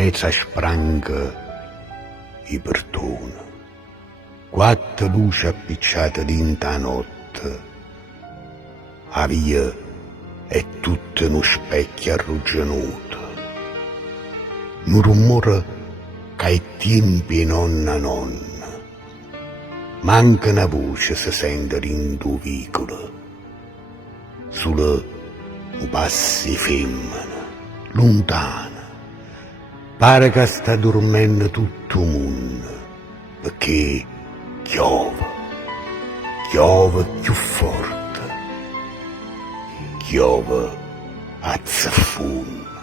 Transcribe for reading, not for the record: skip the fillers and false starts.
mezzo a spranga i portone. Quattro luci appicciate dinta notte. A via è tutto uno specchio arruggianuto. Un rumore che ai tempi nonna nonna. Manca una voce si sente in tuo vicolo. Solo passi femmina, lontana. Pare che sta dormendo tutto il mondo, perché piove più forte, piove a zaffunna.